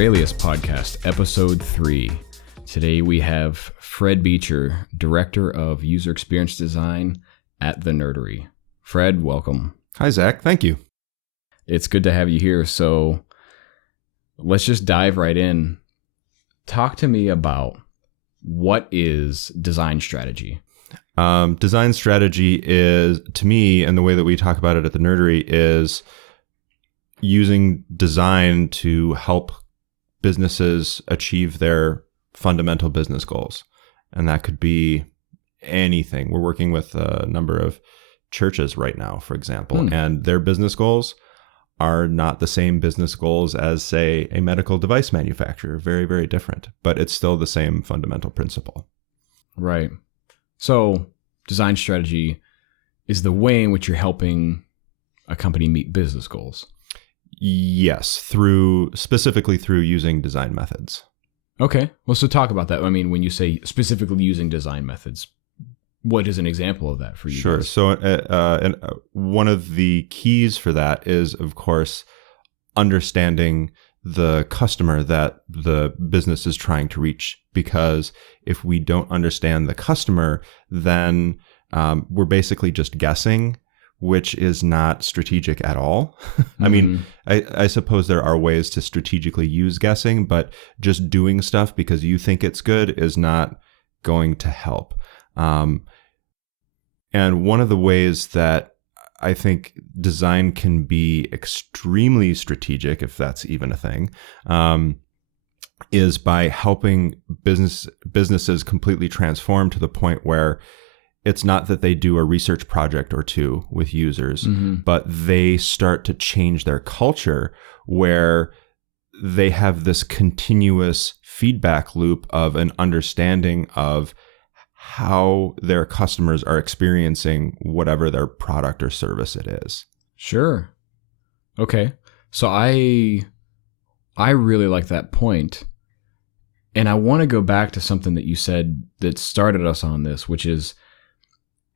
Aurelius Podcast, Episode 3. Today we have Fred Beecher, Director of User Experience Design at The Nerdery. Fred, welcome. Hi, Zach. Thank you. It's good to have you here. So let's just dive right in. Talk to me about what is design strategy? Design strategy is, to me, and the way that we talk about it at The Nerdery, is using design to help businesses achieve their fundamental business goals. And that could be anything. We're working with a number of churches right now, for example, and their business goals are not the same business goals as, say, a medical device manufacturer. Very, very different, but it's still the same fundamental principle. Right. So design strategy is the way in which you're helping a company meet business goals. Yes, specifically through using design methods. Okay. Well, so talk about that. I mean, when you say specifically using design methods, what is an example of that for you? Sure. guys? So one of the keys for that is, of course, understanding the customer that the business is trying to reach. Because if we don't understand the customer, then we're basically just guessing, which is not strategic at all. I mean, I suppose there are ways to strategically use guessing, but just doing stuff because you think it's good is not going to help. And one of the ways that I think design can be extremely strategic, if that's even a thing, is by helping businesses completely transform to the point where it's not that they do a research project or two with users, but they start to change their culture where they have this continuous feedback loop of an understanding of how their customers are experiencing whatever their product or service it is. Sure. Okay. So I really like that point. And I want to go back to something that you said that started us on this, which is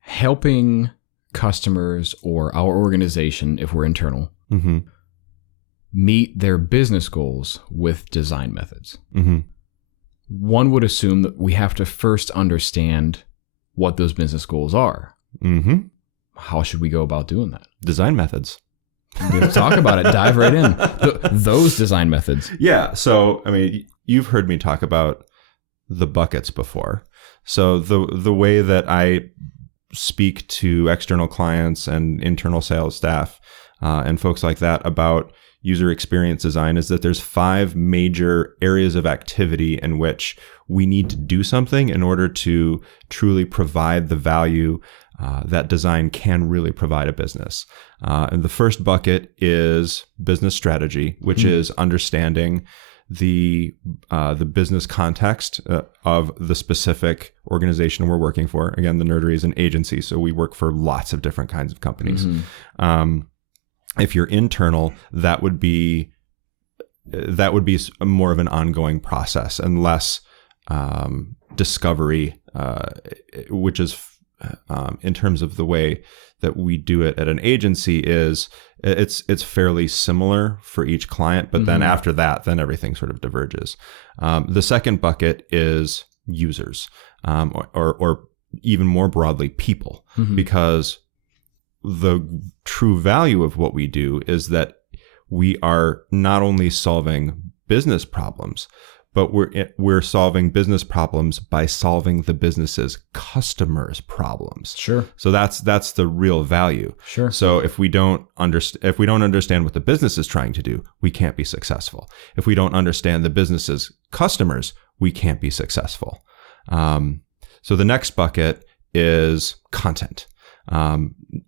helping customers or our organization, if we're internal, meet their business goals with design methods. One would assume that we have to first understand what those business goals are. How should we go about doing that? Design methods. Let's talk about it. Dive right in. Those design methods. Yeah. So, I mean, you've heard me talk about the buckets before. So the way that I speak to external clients and internal sales staff and folks like that about user experience design is that there's 5 major areas of activity in which we need to do something in order to truly provide the value that design can really provide a business. And the first bucket is business strategy, which is understanding the business context of the specific organization we're working for. Again, the Nerdery is an agency, so we work for lots of different kinds of companies. If you're internal, that would be more of an ongoing process and less discovery, which is in terms of the way that we do it at an agency is it's fairly similar for each client, but then after that, then everything sort of diverges. The second bucket is users, or even more broadly, people, because the true value of what we do is that we are not only solving business problems, but we're solving business problems by solving the business's customers' problems. Sure. So that's the real value. Sure. So if we don't understand what the business is trying to do, we can't be successful. If we don't understand the business's customers, we can't be successful. So the next bucket is content.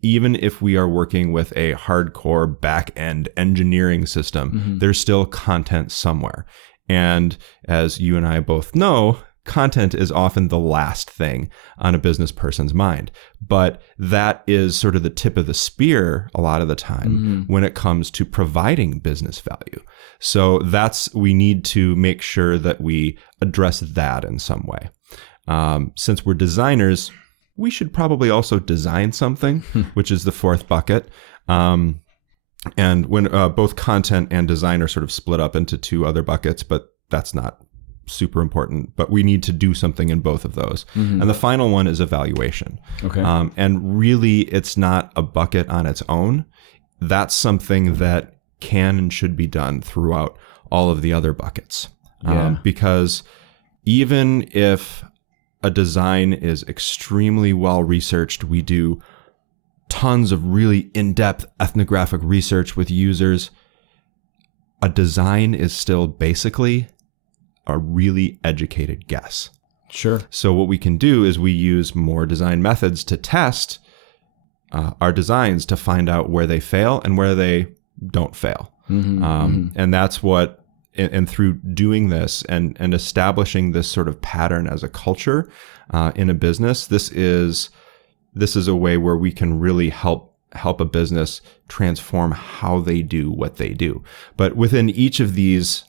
Even if we are working with a hardcore back-end engineering system, there's still content somewhere. And as you and I both know, content is often the last thing on a business person's mind. But that is sort of the tip of the spear a lot of the time when it comes to providing business value. So we need to make sure that we address that in some way. Since we're designers, we should probably also design something, which is the fourth bucket. And when both content and design are sort of split up into two other buckets, but that's not super important, but we need to do something in both of those. And the final one is evaluation. Okay. And really, it's not a bucket on its own. That's something that can and should be done throughout all of the other buckets. Because even if a design is extremely well researched, we do tons of really in-depth ethnographic research with users, a design is still basically a really educated guess. Sure. So what we can do is we use more design methods to test our designs to find out where they fail and where they don't fail. And that's what, and through doing this and establishing this sort of pattern as a culture in a business, this is a way where we can really help a business transform how they do what they do. But within each of these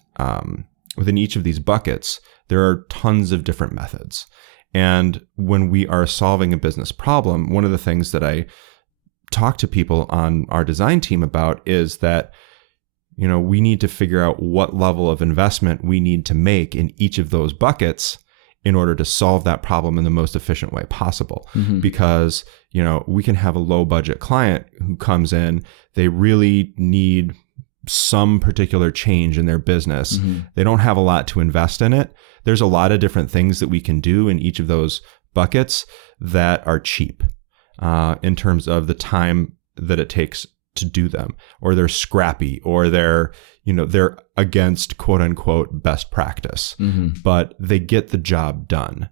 buckets, there are tons of different methods. And when we are solving a business problem, one of the things that I talk to people on our design team about is that, we need to figure out what level of investment we need to make in each of those buckets in order to solve that problem in the most efficient way possible. Because, we can have a low budget client who comes in, they really need some particular change in their business. They don't have a lot to invest in it. There's a lot of different things that we can do in each of those buckets that are cheap in terms of the time that it takes to do them, or they're scrappy, or they're against quote unquote best practice, but they get the job done.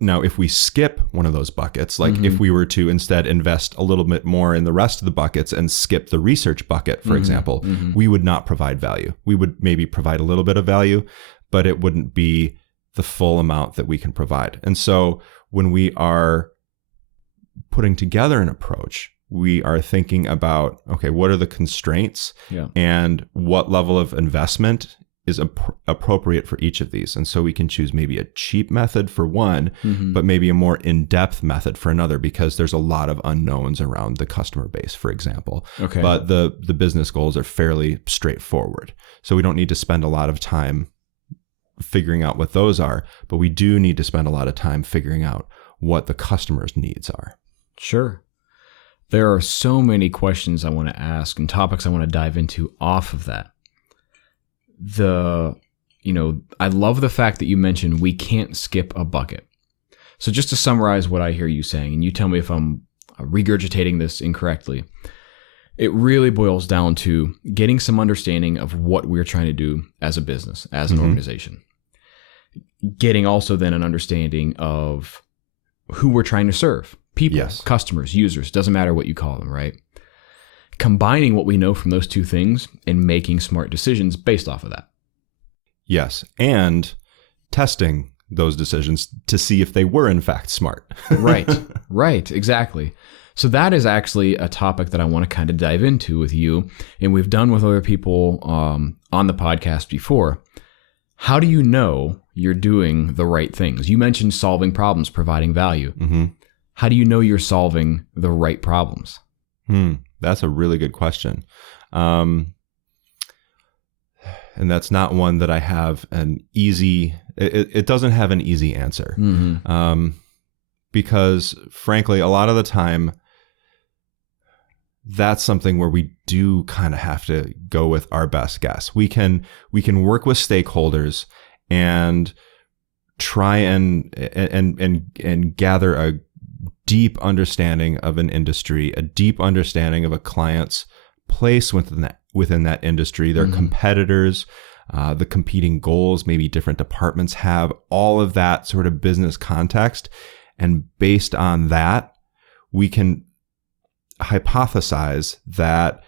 Now, if we skip one of those buckets, like if we were to instead invest a little bit more in the rest of the buckets and skip the research bucket, for example, we would not provide value. We would maybe provide a little bit of value, but it wouldn't be the full amount that we can provide. And so when we are putting together an approach, we are thinking about, okay, what are the constraints and what level of investment is appropriate for each of these. And so we can choose maybe a cheap method for one, but maybe a more in-depth method for another, because there's a lot of unknowns around the customer base, for example. Okay. But the business goals are fairly straightforward. So we don't need to spend a lot of time figuring out what those are, but we do need to spend a lot of time figuring out what the customer's needs are. Sure. There are so many questions I want to ask and topics I want to dive into off of that. I love the fact that you mentioned we can't skip a bucket. So just to summarize what I hear you saying, and you tell me if I'm regurgitating this incorrectly, it really boils down to getting some understanding of what we're trying to do as a business, as an organization. Getting also then an understanding of who we're trying to serve. People, customers, users, doesn't matter what you call them, right? Combining what we know from those two things and making smart decisions based off of that. Yes, and testing those decisions to see if they were in fact smart. Right, exactly. So that is actually a topic that I want to kind of dive into with you, and we've done with other people on the podcast before. How do you know you're doing the right things? You mentioned solving problems, providing value. How do you know you're solving the right problems? That's a really good question. And that's not one that I have an easy, it doesn't have an easy answer. Because frankly, a lot of the time, that's something where we do kind of have to go with our best guess. We can work with stakeholders and try and gather a deep understanding of an industry, a deep understanding of a client's place within that industry, their competitors, the competing goals maybe different departments have, all of that sort of business context. And based on that, we can hypothesize that,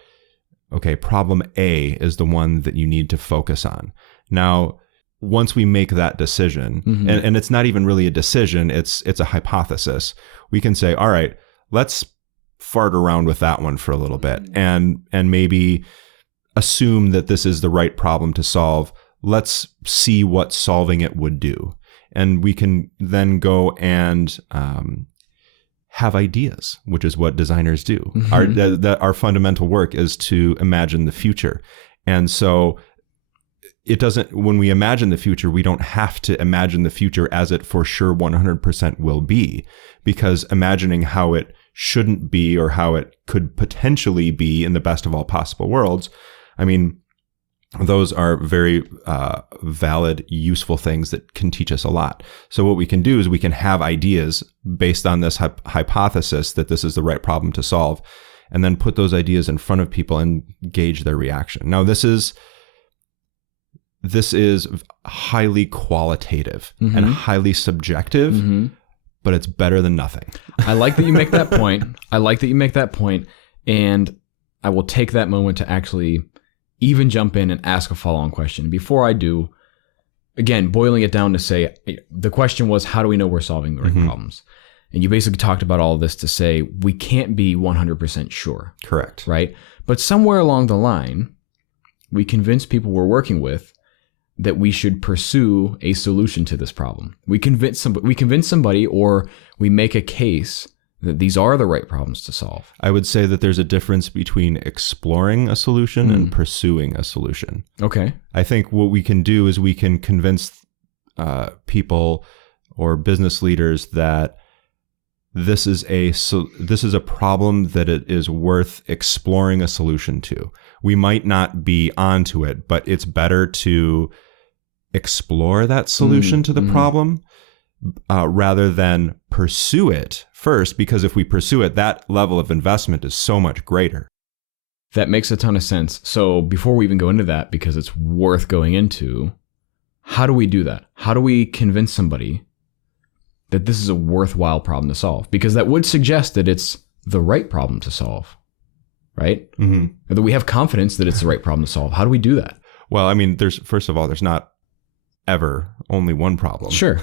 okay, problem A is the one that you need to focus on. Now, once we make that decision, and it's not even really a decision, it's a hypothesis, we can say, all right, let's fart around with that one for a little bit and maybe assume that this is the right problem to solve. Let's see what solving it would do. And we can then go and have ideas, which is what designers do. Mm-hmm. Our fundamental work is to imagine the future. And so when we imagine the future, we don't have to imagine the future as it for sure 100% will be, because imagining how it shouldn't be or how it could potentially be in the best of all possible worlds, I mean, those are very valid, useful things that can teach us a lot. So what we can do is we can have ideas based on this hypothesis that this is the right problem to solve, and then put those ideas in front of people and gauge their reaction. Now, this is highly qualitative Mm-hmm. and highly subjective, Mm-hmm. but it's better than nothing. I like that you make that point. And I will take that moment to actually even jump in and ask a follow-on question. Before I do, again, boiling it down to say, the question was, how do we know we're solving the right Mm-hmm. problems? And you basically talked about all of this to say, we can't be 100% sure. Correct. Right? But somewhere along the line, we convince people we're working with that we should pursue a solution to this problem. We convince somebody, or we make a case that these are the right problems to solve. I would say that there's a difference between exploring a solution and pursuing a solution. Okay. I think what we can do is we can convince people or business leaders that this is a problem that it is worth exploring a solution to. We might not be onto it, but it's better to explore that solution to the problem rather than pursue it first, because if we pursue it, that level of investment is so much greater. That makes a ton of sense. So before we even go into that, because it's worth going into, how do we do that? How do we convince somebody that this is a worthwhile problem to solve? Because that would suggest that it's the right problem to solve, right? Mm-hmm. Or that we have confidence that it's the right problem to solve. How do we do that? Well, I mean, there's not ever only one problem. Sure.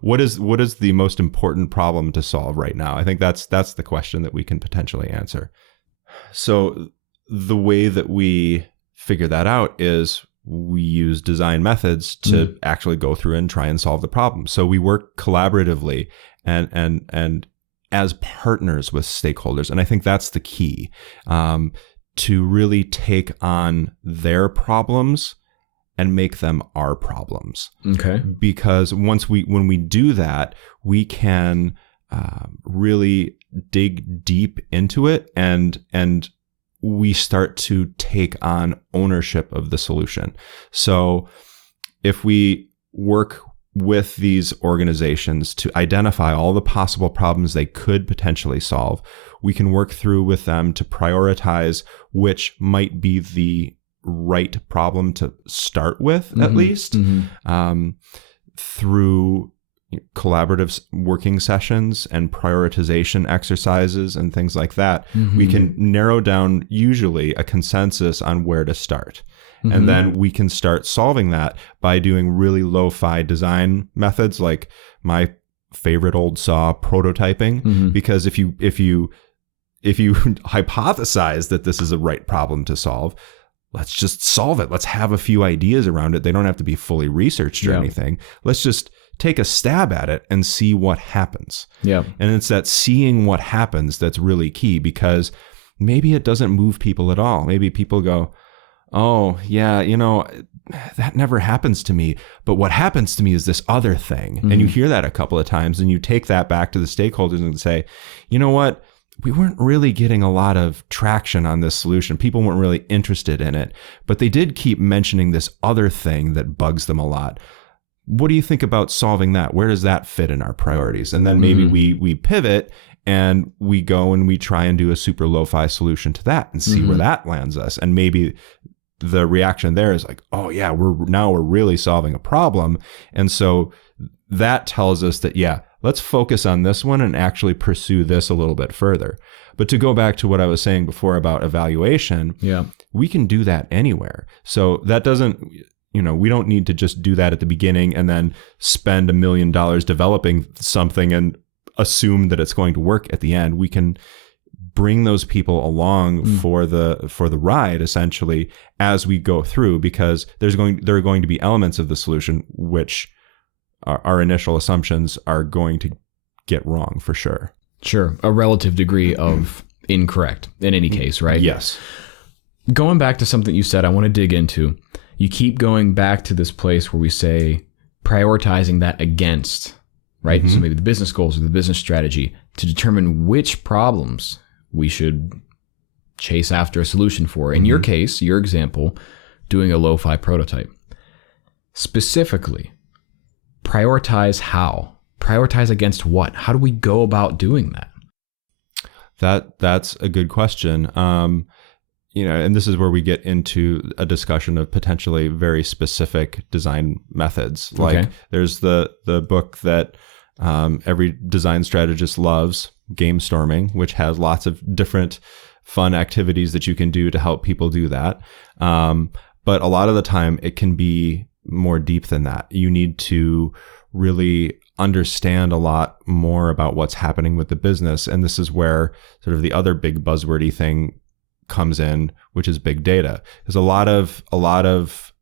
What is the most important problem to solve right now? I think that's the question that we can potentially answer. So the way that we figure that out is we use design methods to actually go through and try and solve the problem. So we work collaboratively and as partners with stakeholders. And I think that's the key, to really take on their problems and make them our problems. Okay. Because when we do that, we can really dig deep into it, and we start to take on ownership of the solution. So if we work with these organizations to identify all the possible problems they could potentially solve, we can work through with them to prioritize which might be the right problem to start with, at least, through collaborative working sessions and prioritization exercises and things like that. We can narrow down usually a consensus on where to start. And then we can start solving that by doing really lo-fi design methods, like my favorite old saw, prototyping. Because if you hypothesize that this is a right problem to solve, let's just solve it. Let's have a few ideas around it. They don't have to be fully researched or anything. Let's just take a stab at it and see what happens. Yeah. And it's that seeing what happens that's really key, because maybe it doesn't move people at all. Maybe people go, oh, yeah, that never happens to me. But what happens to me is this other thing. And you hear that a couple of times, and you take that back to the stakeholders and say, you know what? We weren't really getting a lot of traction on this solution. People weren't really interested in it, but they did keep mentioning this other thing that bugs them a lot. What do you think about solving that? Where does that fit in our priorities? And then maybe we pivot and we go and we try and do a super lo-fi solution to that and see where that lands us. And maybe the reaction there is like, oh yeah, we're really solving a problem. And so that tells us that, yeah, let's focus on this one and actually pursue this a little bit further. But to go back to what I was saying before about evaluation, we can do that anywhere. So that doesn't, we don't need to just do that at the beginning and then spend $1 million developing something and assume that it's going to work at the end. We can bring those people along for the ride, essentially, as we go through, because there are going to be elements of the solution which our initial assumptions are going to get wrong for sure. Sure. A relative degree of incorrect in any case, right? Yes. Going back to something you said, I want to dig into. You keep going back to this place where we say prioritizing that against, right? So maybe the business goals or the business strategy to determine which problems we should chase after a solution for. In your case, your example, doing a lo-fi prototype. Specifically, prioritize how? Prioritize against what? How do we go about doing that? That's a good question. And this is where we get into a discussion of potentially very specific design methods. Like there's the book that every design strategist loves, Game Storming, which has lots of different fun activities that you can do to help people do that. But a lot of the time it can be more deep than that. You need to really understand a lot more about what's happening with the business. And this is where sort of the other big buzzwordy thing comes in, which is big data. There's a lot of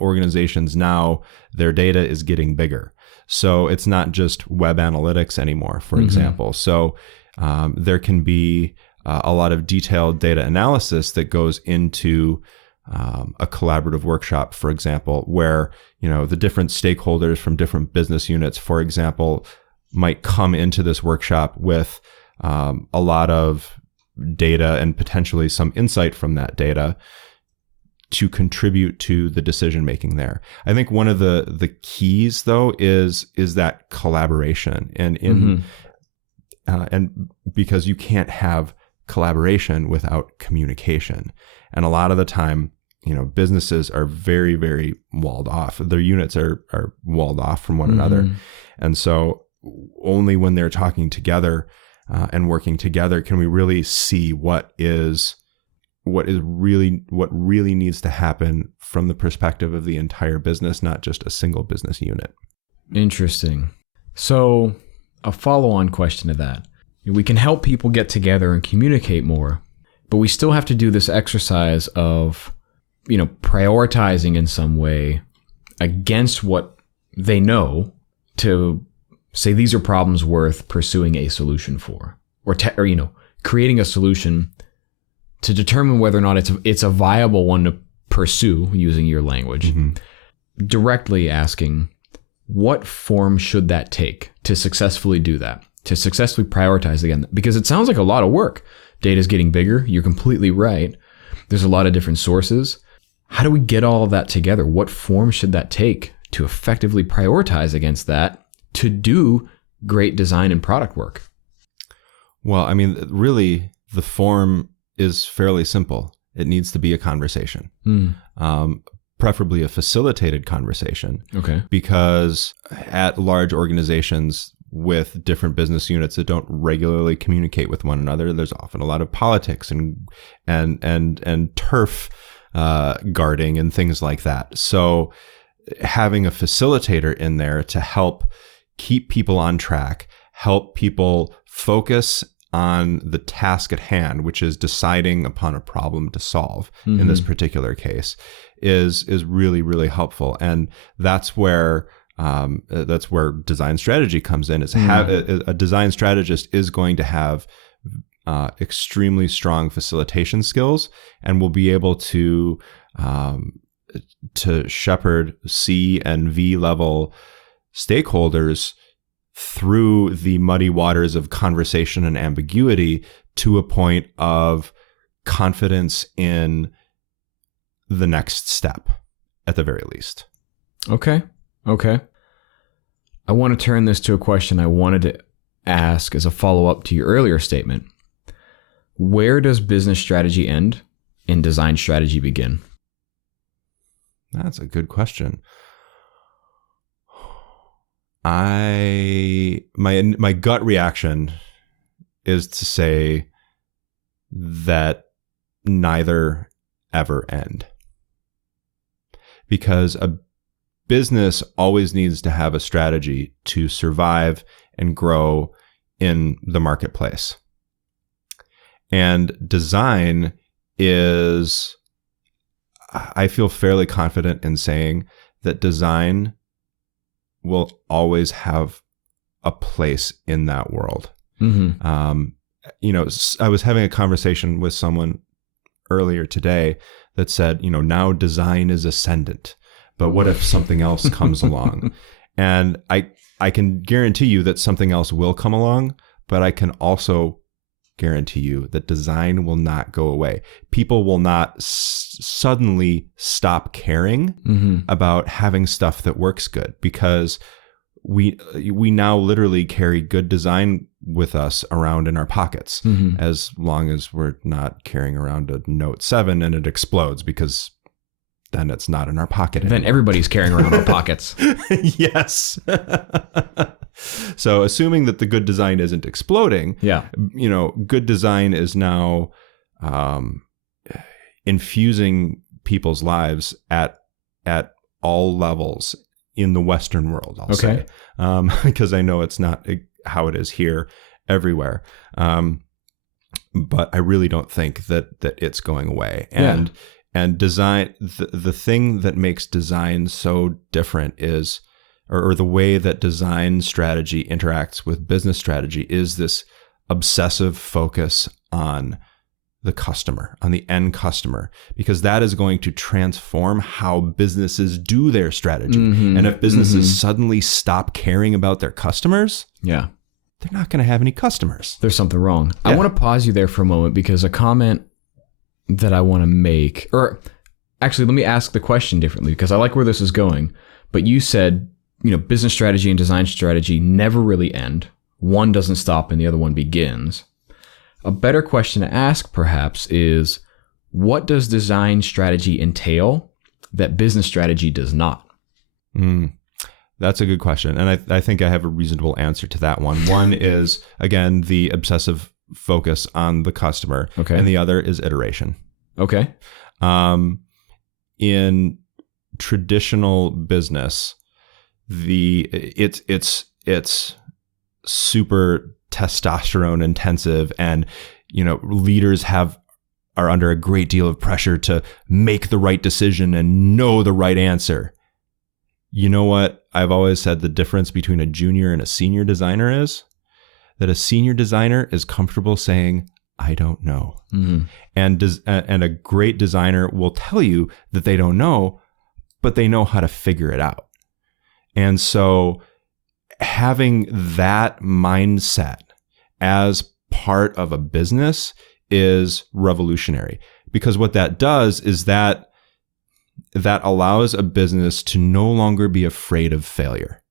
organizations now, their data is getting bigger. So it's not just web analytics anymore, for example. So there can be a lot of detailed data analysis that goes into a collaborative workshop, for example, where the different stakeholders from different business units, for example, might come into this workshop with a lot of data and potentially some insight from that data to contribute to the decision making there. I think one of the keys though is that collaboration, and because you can't have collaboration without communication. And a lot of the time, businesses are very, very walled off. Their units are walled off from one another. And so only when they're talking together and working together can we really see what really needs to happen from the perspective of the entire business, not just a single business unit. Interesting. So a follow-on question to that. We can help people get together and communicate more, but we still have to do this exercise of, prioritizing in some way against what they know to say these are problems worth pursuing a solution for, or creating a solution to determine whether or not it's a viable one to pursue, using your language. Directly asking, what form should that take to successfully do that, to successfully prioritize again? Because it sounds like a lot of work. Data's getting bigger. You're completely right. There's a lot of different sources. How do we get all of that together? What form should that take to effectively prioritize against that to do great design and product work? Well, I mean, really, the form is fairly simple. It needs to be a conversation, preferably a facilitated conversation. Okay. Because at large organizations with different business units that don't regularly communicate with one another, there's often a lot of politics and turf guarding and things like that. So having a facilitator in there to help keep people on track, help people focus on the task at hand, which is deciding upon a problem to solve in this particular case, is really, really helpful. And that's where design strategy comes in. Is a design strategist is going to have extremely strong facilitation skills and will be able to shepherd C and V level stakeholders through the muddy waters of conversation and ambiguity to a point of confidence in the next step, at the very least. Okay. I want to turn this to a question I wanted to ask as a follow-up to your earlier statement. Where does business strategy end and design strategy begin? That's a good question. My gut reaction is to say that neither ever end. Because a business always needs to have a strategy to survive and grow in the marketplace. And design is, I feel fairly confident in saying that design will always have a place in that world. I was having a conversation with someone earlier today that said, now design is ascendant, but what if something else comes along? And I can guarantee you that something else will come along, but I can also guarantee you that design will not go away. People will not suddenly stop caring about having stuff that works good, because we now literally carry good design with us around in our pockets, as long as we're not carrying around a Note 7 and it explodes, because then it's not in our pocket anymore. Then everybody's carrying around our pockets. Yes. So assuming that the good design isn't exploding, good design is now infusing people's lives at all levels in the Western world, I'll say, because I know it's not how it is here everywhere. But I really don't think that it's going away. And design, the thing that makes design so different is, or the way that design strategy interacts with business strategy, is this obsessive focus on the customer, on the end customer, because that is going to transform how businesses do their strategy. And if businesses suddenly stop caring about their customers, they're not going to have any customers. There's something wrong. I want to pause you there for a moment, because a comment that I want to make, or actually, let me ask the question differently, because I like where this is going. But you said, business strategy and design strategy never really end. One doesn't stop and the other one begins. A better question to ask, perhaps, is what does design strategy entail that business strategy does not? That's a good question. And I think I have a reasonable answer to that one. One is, again, the obsessive focus on the customer. Okay. And the other is iteration. Okay. In traditional business, it's super testosterone intensive, and leaders are under a great deal of pressure to make the right decision and know the right answer. You know what I've always said the difference between a junior and a senior designer is? That a senior designer is comfortable saying, I don't know. And a great designer will tell you that they don't know, but they know how to figure it out. And so having that mindset as part of a business is revolutionary, because what that does is that allows a business to no longer be afraid of failure.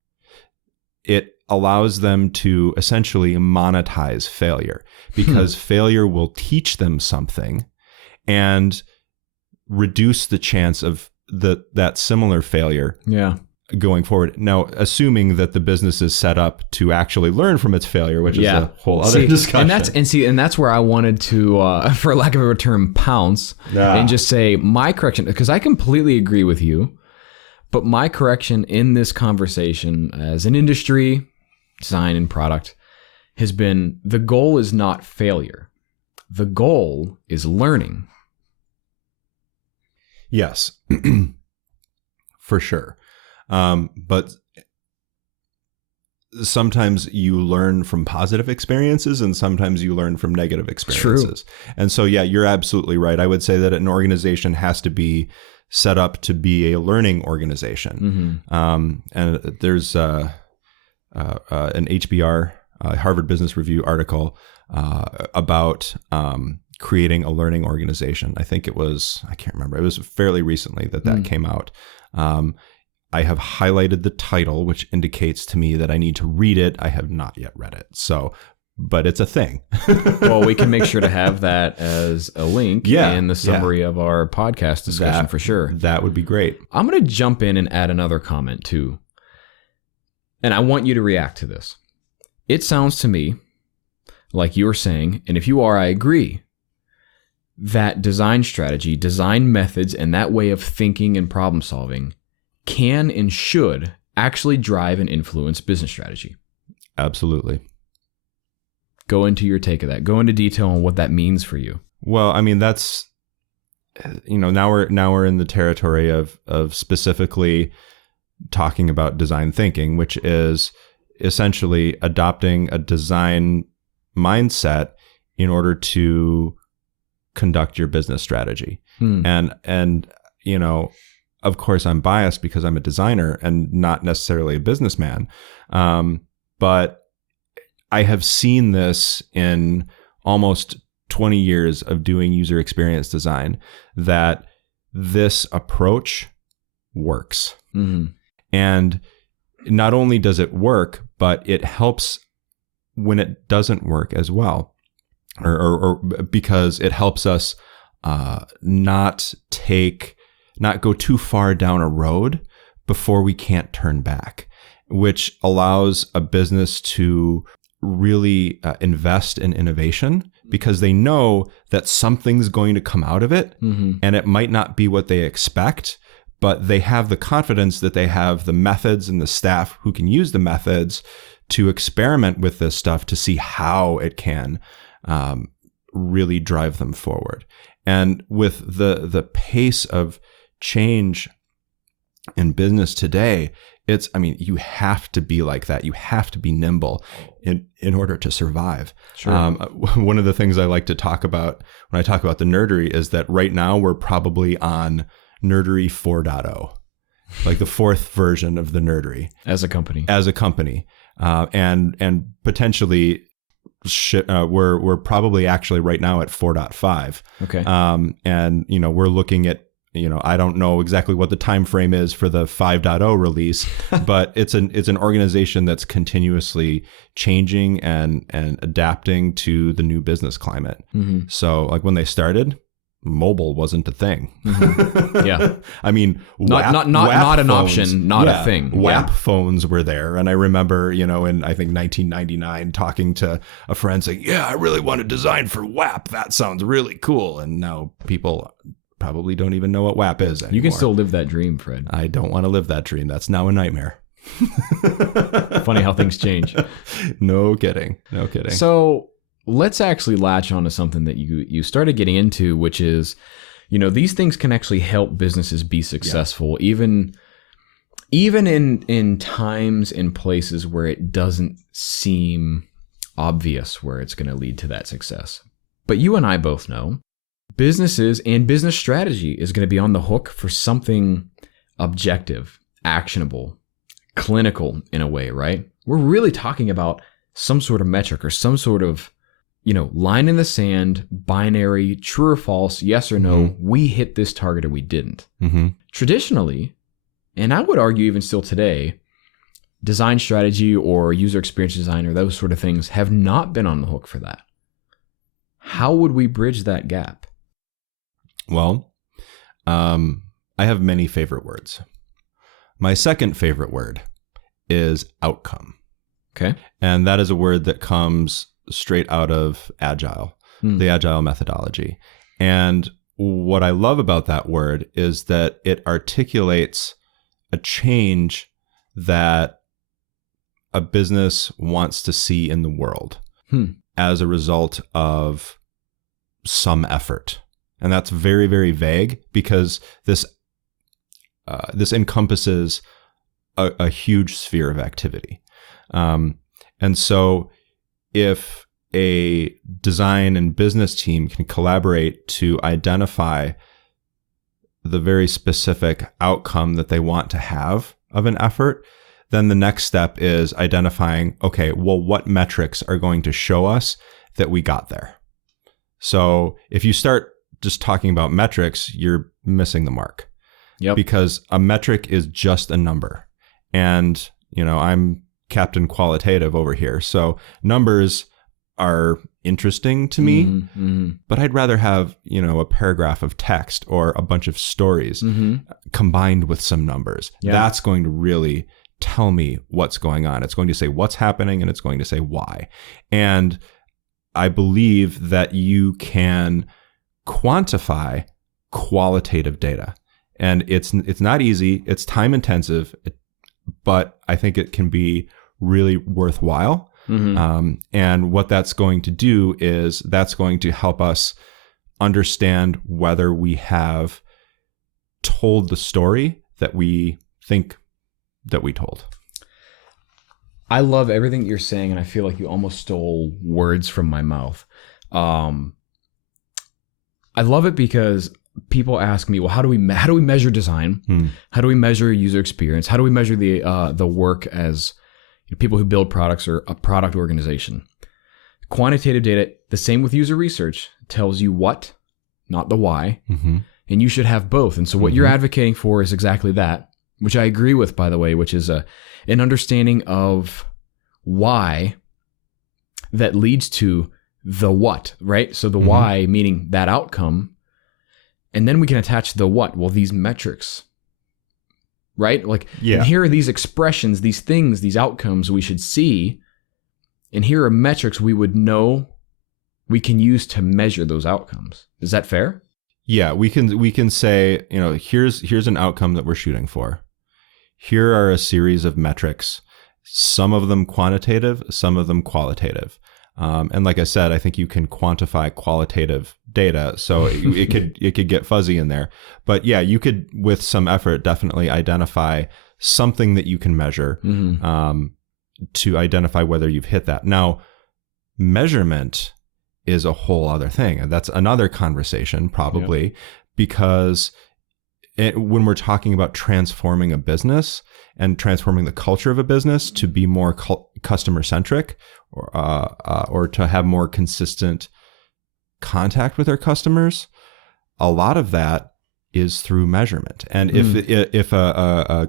It allows them to essentially monetize failure, because failure will teach them something and reduce the chance of that similar failure going forward. Now, assuming that the business is set up to actually learn from its failure, which is a whole other discussion. And that's where I wanted to, for lack of a term, pounce and just say my correction, because I completely agree with you. But my correction in this conversation as an industry, design and product, has been the goal is not failure. The goal is learning. Yes, for sure. But sometimes you learn from positive experiences and sometimes you learn from negative experiences. True. And so, you're absolutely right. I would say that an organization has to be set up to be a learning organization. And there's an HBR, Harvard Business Review article about creating a learning organization. I think I can't remember. It was fairly recently that came out. I have highlighted the title, which indicates to me that I need to read it. I have not yet read it. But it's a thing. Well, we can make sure to have that as a link in the summary of our podcast discussion for sure. That would be great. I'm going to jump in and add another comment too. And I want you to react to this. It sounds to me like you were saying, and if you are, I agree, that design strategy, design methods, and that way of thinking and problem solving can and should actually drive and influence business strategy. Absolutely. Go into your take of that. Go into detail on what that means for you. Well, I mean, that's, now we're in the territory of specifically talking about design thinking, which is essentially adopting a design mindset in order to conduct your business strategy. And you know, of course, I'm biased because I'm a designer and not necessarily a businessman. But I have seen this in almost 20 years of doing user experience design, that this approach works. And not only does it work, but it helps when it doesn't work as well, or because it helps us not go too far down a road before we can't turn back, which allows a business to really invest in innovation, because they know that something's going to come out of it, and it might not be what they expect, but they have the confidence that they have the methods and the staff who can use the methods to experiment with this stuff to see how it can really drive them forward. And with the pace of change in business today, you have to be like that. You have to be nimble in order to survive. Sure. One of the things I like to talk about when I talk about the nerdery is that right now we're probably on nerdery 4.0, like the fourth version of the nerdery as a company. And potentially we're probably actually right now at 4.5. Okay. And you know, we're looking at, you know, I don't know exactly what the time frame is for the 5.0 release, but it's an organization that's continuously changing and adapting to the new business climate. So like when they started, mobile wasn't a thing. Yeah. I mean, not an phones, option, not a thing. WAP phones were there. And I remember, you know, in I think 1999 talking to a friend saying, yeah, I really want to design for WAP. That sounds really cool. And now people probably don't even know what WAP is anymore. You can still live that dream, Fred. I don't want to live that dream. That's now a nightmare. Funny how things change. No kidding. So let's actually latch on to something that you started getting into, which is, you know, these things can actually help businesses be successful, even in times and places where it doesn't seem obvious where it's going to lead to that success. But you and I both know businesses and business strategy is going to be on the hook for something objective, actionable, clinical in a way, right? We're really talking about some sort of metric or some sort of, you know, line in the sand, binary, true or false, yes or no, we hit this target or we didn't. Traditionally, and I would argue even still today, design strategy or user experience design or those sort of things have not been on the hook for that. How would we bridge that gap? Well, I have many favorite words. My second favorite word is outcome. Okay. And that is a word that comes straight out of Agile, the Agile methodology. And what I love about that word is that it articulates a change that a business wants to see in the world as a result of some effort. And that's very, very vague because this encompasses a huge sphere of activity. And so if a design and business team can collaborate to identify the very specific outcome that they want to have of an effort, then the next step is identifying, okay, well, what metrics are going to show us that we got there? So if you start just talking about metrics, you're missing the mark. Yep. Because a metric is just a number. And, you know, I'm Captain Qualitative over here. So numbers are interesting to me, but I'd rather have, you know, a paragraph of text or a bunch of stories combined with some numbers. Yeah. That's going to really tell me what's going on. It's going to say what's happening and it's going to say why. And I believe that you can quantify qualitative data. And it's not easy, it's time intensive, but I think it can be really worthwhile. And what that's going to do is that's going to help us understand whether we have told the story that we think that we told. I love everything you're saying, and I feel like you almost stole words from my mouth. I love it because people ask me, well, how do we measure design? How do we measure user experience? How do we measure the work as people who build products or a product organization? Quantitative data, the same with user research, tells you what, not the why, and you should have both. And so what you're advocating for is exactly that, which I agree with, by the way, which is an understanding of why that leads to the what, right? So the why meaning that outcome, and then we can attach the what. Well, these metrics, right? Like, and here are these expressions, these things, these outcomes we should see, and here are metrics we would know we can use to measure those outcomes. Is that fair? Yeah, we can say, here's an outcome that we're shooting for. Here are a series of metrics, some of them quantitative, some of them qualitative. And like I said, I think you can quantify qualitative data, so it could get fuzzy in there. But yeah, you could, with some effort, definitely identify something that you can measure to identify whether you've hit that. Now, measurement is a whole other thing, and that's another conversation probably, because when we're talking about transforming a business and transforming the culture of a business to be more customer centric, or to have more consistent contact with our customers, a lot of that is through measurement. And if a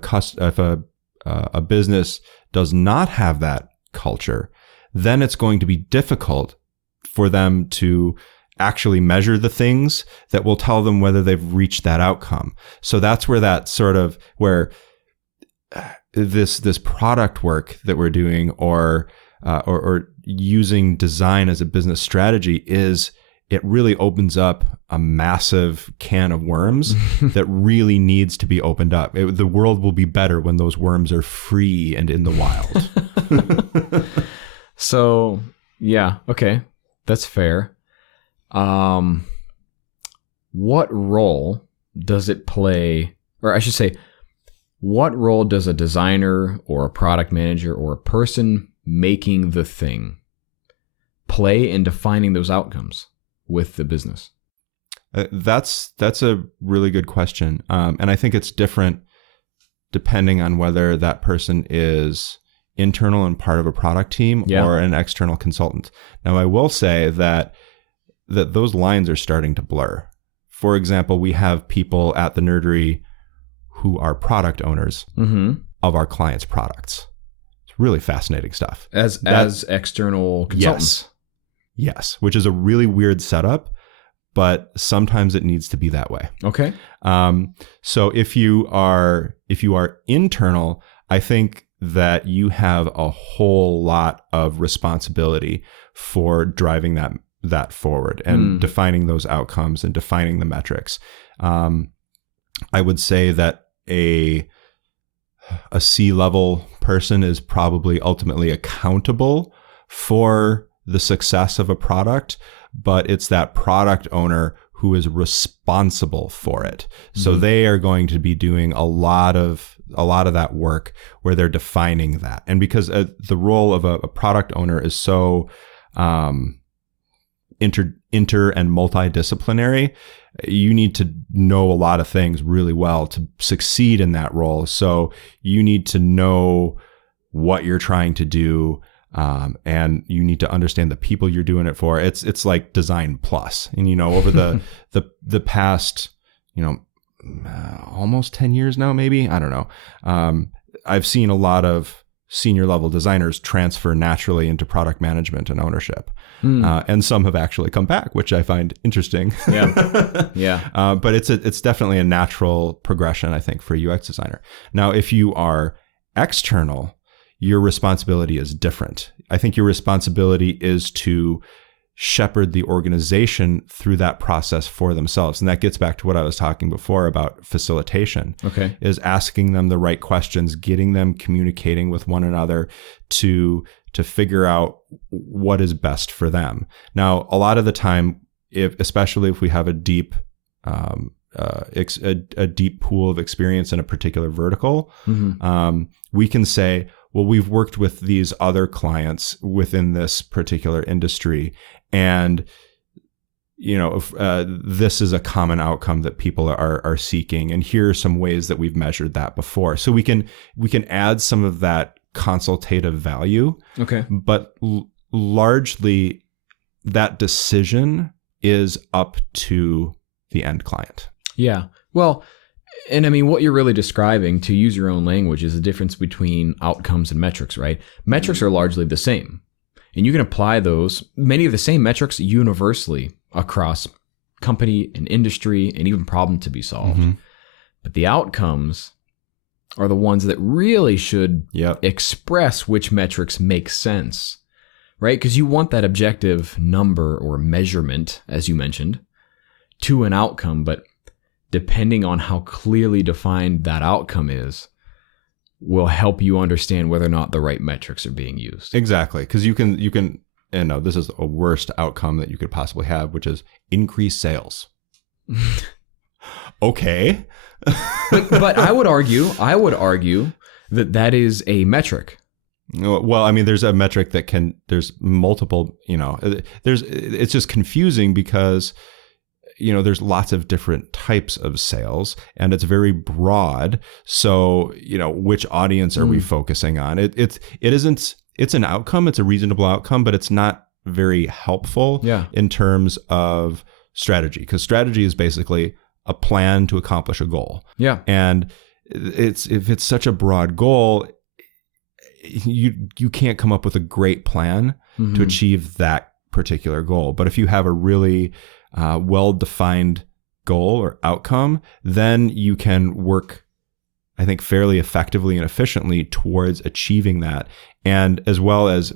business does not have that culture, then it's going to be difficult for them to actually measure the things that will tell them whether they've reached that outcome. So that's where that sort of this product work that we're doing, or using design as a business strategy, it really opens up a massive can of worms that really needs to be opened up. The world will be better when those worms are free and in the wild. So, yeah, okay, that's fair. What role does it play, or I should say, what role does a designer or a product manager or a person making the thing play in defining those outcomes with the business? That's a really good question. And I think it's different depending on whether that person is internal and part of a product team or an external consultant. Now, I will say that those lines are starting to blur. For example, we have people at the Nerdery who are product owners of our clients' products. It's really fascinating stuff. As external consultants. Yes, which is a really weird setup, but sometimes it needs to be that way. Okay. So if you are internal, I think that you have a whole lot of responsibility for driving that forward and defining those outcomes and defining the metrics. I would say that a C-level person is probably ultimately accountable for the success of a product, but it's that product owner who is responsible for it. So they are going to be doing a lot of that work where they're defining that. And because the role of a product owner is so inter and multidisciplinary, you need to know a lot of things really well to succeed in that role. So you need to know what you're trying to do, and you need to understand the people you're doing it for. It's like design plus. And over the past almost 10 years now, maybe, I don't know. I've seen a lot of senior level designers transfer naturally into product management and ownership. And some have actually come back, which I find interesting. Yeah. But it's definitely a natural progression, I think, for a UX designer. Now, if you are external, your responsibility is different. I think your responsibility is to shepherd the organization through that process for themselves. And that gets back to what I was talking before about facilitation. Okay. Is asking them the right questions, getting them communicating with one another to figure out what is best for them. Now, a lot of the time, especially if we have a deep deep pool of experience in a particular vertical, we can say, well, we've worked with these other clients within this particular industry, and this is a common outcome that people are seeking, and here are some ways that we've measured that before. So we can add some of that consultative value. Okay. But largely that decision is up to the end client. Yeah. Well, and I mean, what you're really describing, to use your own language, is the difference between outcomes and metrics, right? Metrics are largely the same, and you can apply many of the same metrics universally across company and industry and even problem to be solved. Mm-hmm. But the outcomes are the ones that really should express which metrics make sense, right? Because you want that objective number or measurement, as you mentioned, to an outcome, but depending on how clearly defined that outcome is, will help you understand whether or not the right metrics are being used. Exactly. Because you can, and no, this is a worst outcome that you could possibly have, which is increase sales. Okay. but I would argue that is a metric. Well, I mean, there's a metric there's multiple, it's just confusing because, there's lots of different types of sales and it's very broad. So, which audience are we focusing on? It's an outcome. It's a reasonable outcome, but it's not very helpful in terms of strategy, because strategy is basically a plan to accomplish a goal. Yeah. And if it's such a broad goal, you can't come up with a great plan to achieve that particular goal. But if you have a really well-defined goal or outcome, then you can work, I think, fairly effectively and efficiently towards achieving that. And as well as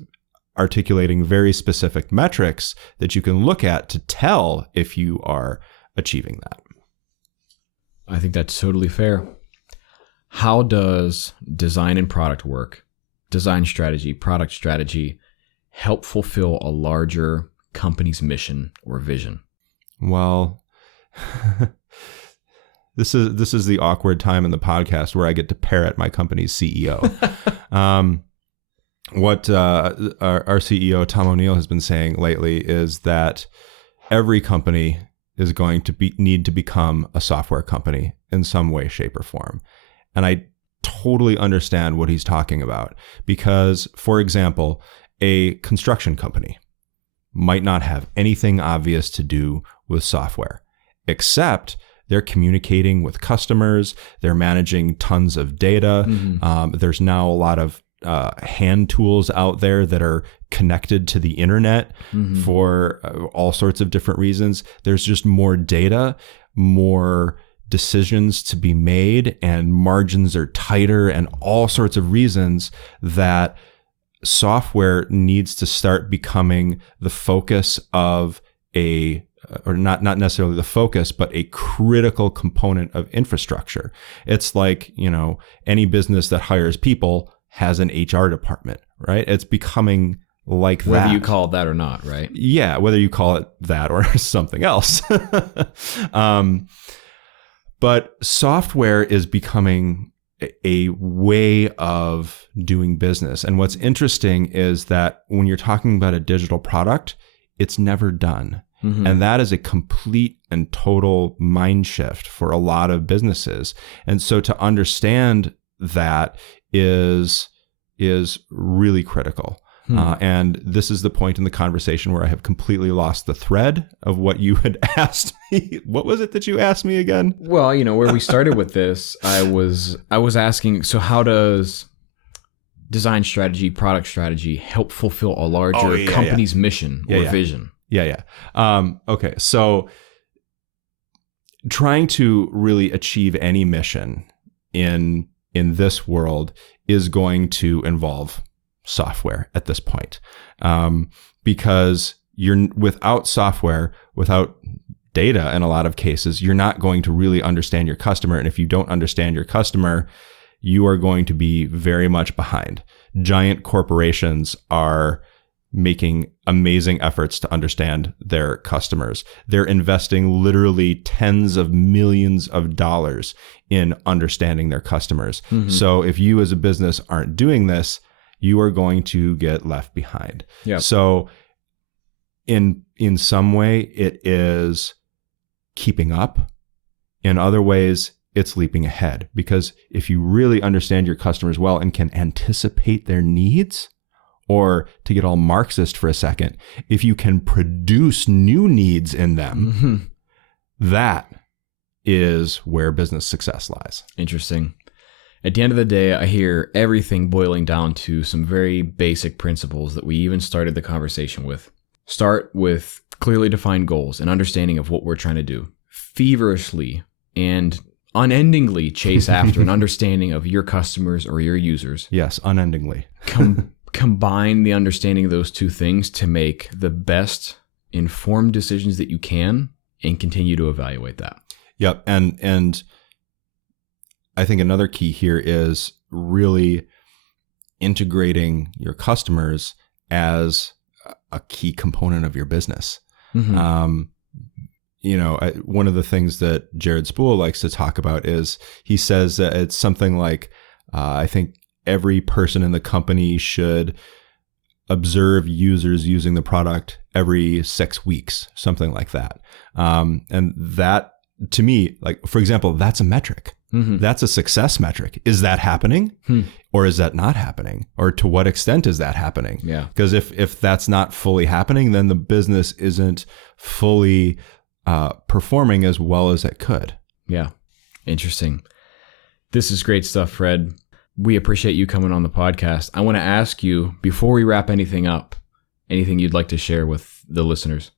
articulating very specific metrics that you can look at to tell if you are achieving that. I think that's totally fair. How does design and product work, design strategy, product strategy, help fulfill a larger company's mission or vision? Well, this is the awkward time in the podcast where I get to parrot my company's CEO. What our CEO, Tom O'Neill, has been saying lately is that every company is going to need to become a software company in some way, shape, or form. And I totally understand what he's talking about because, for example, a construction company might not have anything obvious to do with software, except they're communicating with customers, they're managing tons of data. There's now a lot of hand tools out there that are connected to the internet for all sorts of different reasons. There's just more data, more decisions to be made, and margins are tighter, and all sorts of reasons that software needs to start becoming the focus of or not necessarily the focus, but a critical component of infrastructure. It's like, any business that hires people has an HR department, right? It's becoming like that. Whether you call it that or not, right? Yeah, whether you call it that or something else. But software is becoming a way of doing business. And what's interesting is that when you're talking about a digital product, it's never done. And that is a complete and total mind shift for a lot of businesses. And so to understand that is really critical. And this is the point in the conversation where I have completely lost the thread of what you had asked me. What was it that you asked me again? Well, where we started with this, I was asking, so how does design strategy, product strategy help fulfill a larger company's mission or vision? Okay. So trying to really achieve any mission in this world is going to involve software at this point. Because without software, without data in a lot of cases, you're not going to really understand your customer. And if you don't understand your customer, you are going to be very much behind. Giant corporations are making amazing efforts to understand their customers. They're investing literally tens of millions of dollars in understanding their customers. So if you as a business aren't doing this, you are going to get left behind. Yeah. So in some way, it is keeping up. In other ways, it's leaping ahead, because if you really understand your customers well and can anticipate their needs, or to get all Marxist for a second, if you can produce new needs in them, that is where business success lies. Interesting. At the end of the day, I hear everything boiling down to some very basic principles that we even started the conversation with. Start with clearly defined goals and understanding of what we're trying to do. Feverishly and unendingly chase after an understanding of your customers or your users. Yes, unendingly. Combine the understanding of those two things to make the best informed decisions that you can, and continue to evaluate that. Yep. And I think another key here is really integrating your customers as a key component of your business. One of the things that Jared Spool likes to talk about is, he says that it's something like, I think every person in the company should observe users using the product every 6 weeks, something like that. And that, to me, like, for example, that's a metric. That's a success metric. Is that happening? Or is that not happening? Or to what extent is that happening? Yeah. Because if that's not fully happening, then the business isn't fully performing as well as it could. Yeah. Interesting. This is great stuff, Fred. We appreciate you coming on the podcast. I want to ask you, before we wrap anything up, anything you'd like to share with the listeners?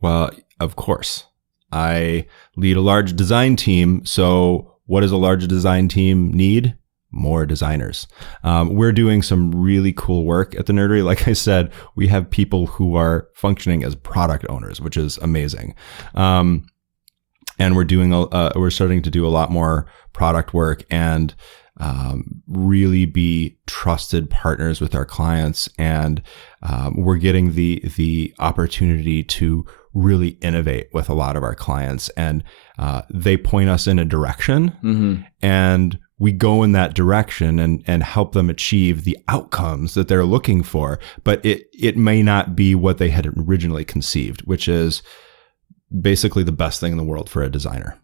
Well, of course. I lead a large design team. So what does a large design team need? More designers. We're doing some really cool work at the Nerdery. Like I said, we have people who are functioning as product owners, which is amazing. And we're starting to do a lot more product work and really be trusted partners with our clients. And we're getting the opportunity to really innovate with a lot of our clients. And they point us in a direction, and we go in that direction and help them achieve the outcomes that they're looking for. But it may not be what they had originally conceived, which is basically the best thing in the world for a designer.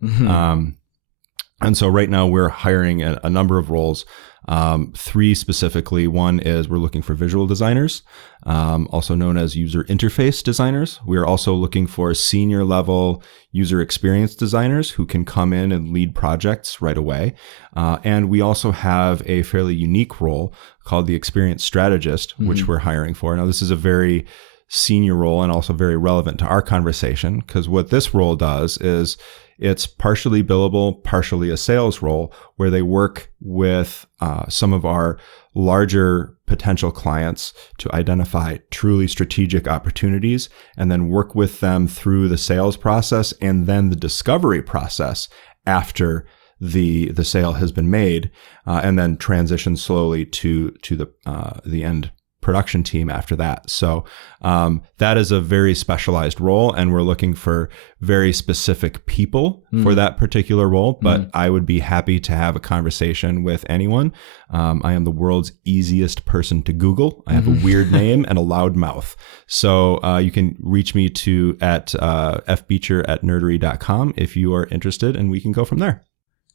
And so right now we're hiring a number of roles, 3 specifically. One is we're looking for visual designers, also known as user interface designers. We are also looking for senior level user experience designers who can come in and lead projects right away. And we also have a fairly unique role called the experience strategist, which we're hiring for. Now, this is a very senior role and also very relevant to our conversation, because what this role does is it's partially billable, partially a sales role, where they work with some of our larger potential clients to identify truly strategic opportunities, and then work with them through the sales process and then the discovery process after the sale has been made, and then transition slowly to the end production team after that. So that is a very specialized role, and we're looking for very specific people for that particular role. But I would be happy to have a conversation with anyone. I am the world's easiest person to Google. I have a weird name and a loud mouth. So you can reach me at fbeecher@nerdery.com if you are interested, and we can go from there.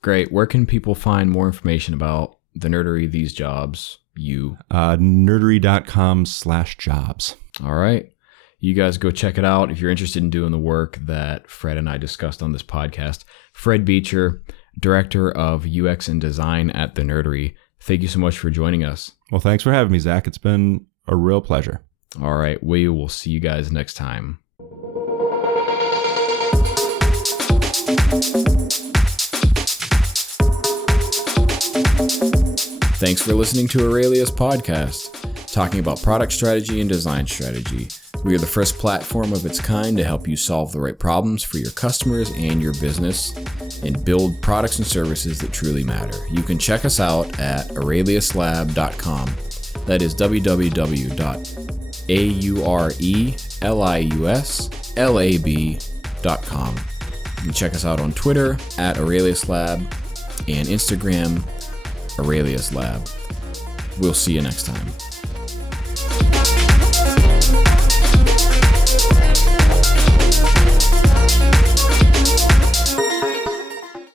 Great. Where can people find more information about the Nerdery, these jobs, you? Nerdery.com/jobs. All right. You guys go check it out if you're interested in doing the work that Fred and I discussed on this podcast. Fred Beecher, Director of UX and Design at the Nerdery. Thank you so much for joining us. Well, thanks for having me, Zach. It's been a real pleasure. All right. We will see you guys next time. Thanks for listening to Aurelius Podcast, talking about product strategy and design strategy. We are the first platform of its kind to help you solve the right problems for your customers and your business and build products and services that truly matter. You can check us out at aureliuslab.com. That is www.aureliuslab.com. You can check us out on Twitter at aureliuslab and Instagram Aurelius Lab. We'll see you next time.